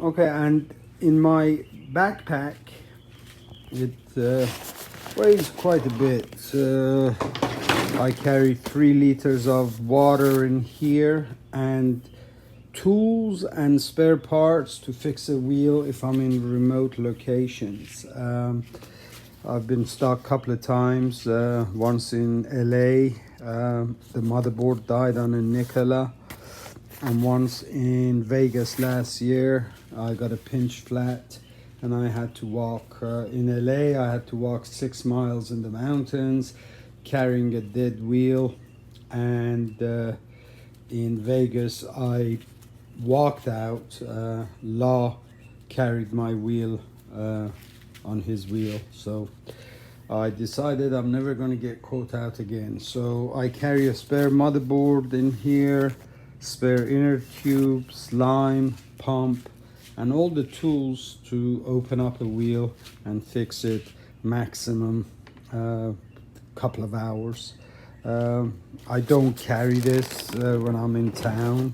Okay, and in my backpack, it weighs quite a bit. I carry 3 liters of water in here and tools and spare parts to fix a wheel if I'm in remote locations. I've been stuck a couple of times, once in LA, the motherboard died on a Nikola, and once in Vegas last year, I got a pinch flat and I had to walk, in LA, I had to walk 6 miles in the mountains carrying a dead wheel, and in Vegas, I walked out. Law carried my wheel on his wheel, so I decided I'm never going to get caught out again. So I carry a spare motherboard in here, spare inner tube, slime, pump, and all the tools to open up a wheel and fix it maximum couple of hours. I don't carry this when I'm in town.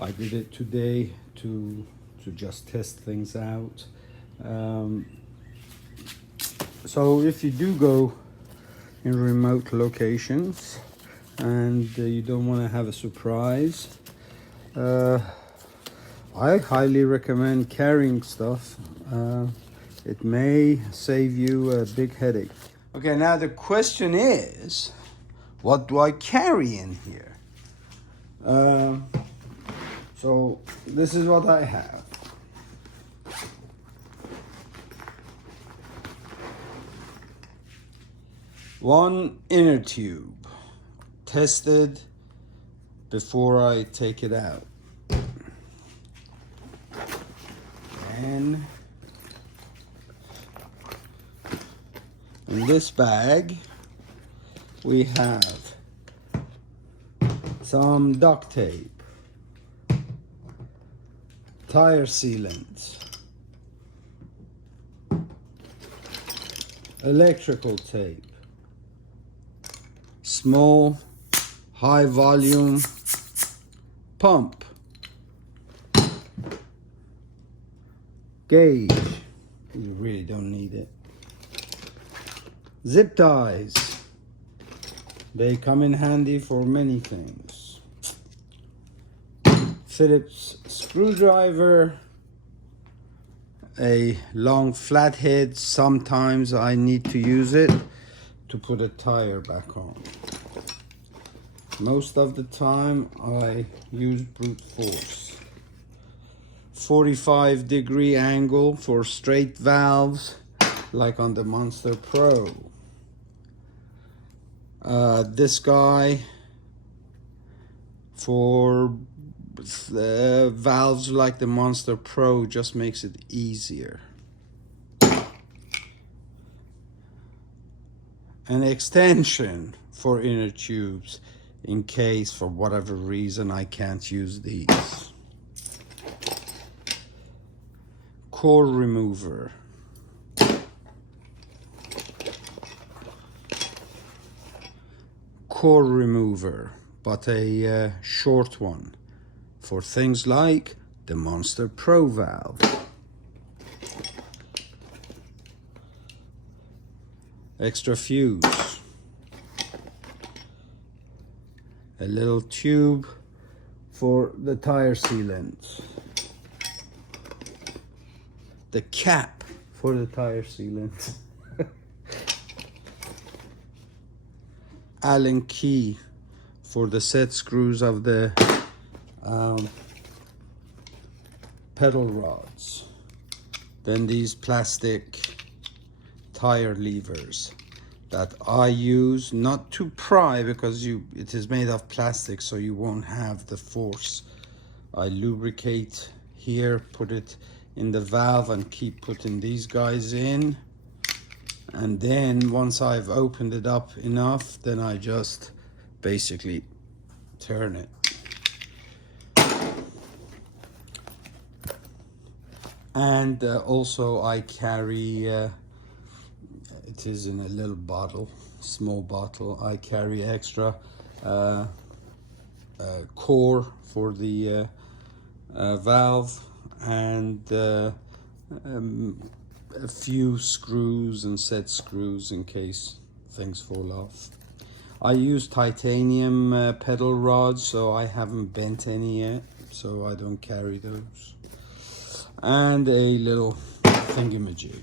I did it today to just test things out. So if you do go in remote locations and you don't want to have a surprise, I highly recommend carrying stuff. It may save you a big headache. Okay, now the question is, what do I carry in here? So this is what I have. One inner tube, tested before I take it out. And in this bag, we have some duct tape, tire sealant, electrical tape, small high volume pump, gauge, you really don't need it, zip ties, they come in handy for many things, Phillips screwdriver, a long flathead, sometimes I need to use it to put a tire back on. Most of the time I use brute force. 45-degree angle for straight valves like on the Monster Pro. This guy for valves like the Monster Pro just makes it easier. An extension for inner tubes in case for whatever reason I can't use these. Core remover. Core remover, but a short one for things like the Monster Pro valve. Extra fuse. A little tube for the tire sealant. The cap for the tire sealant. Allen key for the set screws of the pedal rods. Then these plastic tire levers that I use not to pry because it is made of plastic, so you won't have the force. I lubricate here, put it in the valve and keep putting these guys in, and then once I've opened it up enough, then I just basically turn it. And also I carry it is in a little bottle, small bottle. I carry extra core for the valve, and a few screws and set screws in case things fall off. I use titanium pedal rods, so I haven't bent any yet, so I don't carry those. And a little thingamajig.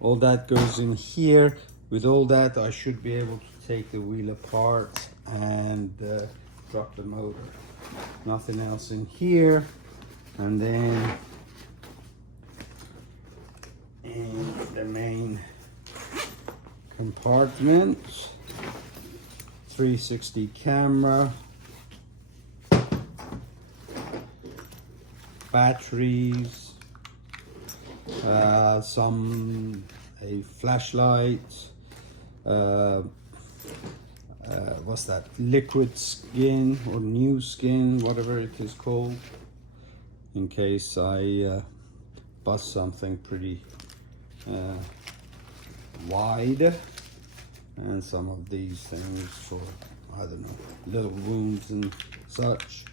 All that goes in here. With all that, I should be able to take the wheel apart and drop the motor. Nothing else in here. And then in the main compartment, 360 camera, batteries, a flashlight, what's that, liquid skin or new skin, whatever it is called, in case I bust something pretty wide, and some of these things for, I don't know, little wounds and such,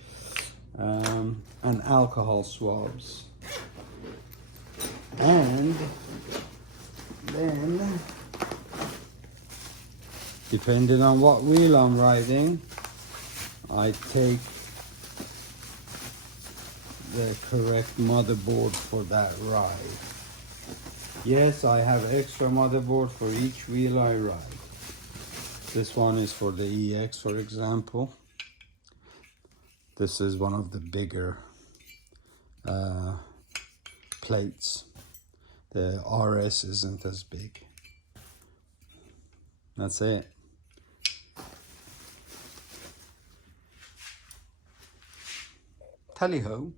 and alcohol swabs. And then, depending on what wheel I'm riding, I take the correct motherboard for that ride. Yes, I have extra motherboard for each wheel I ride. This one is for the EX, for example. This is one of the bigger plates. The RS isn't as big. That's it. Tally ho.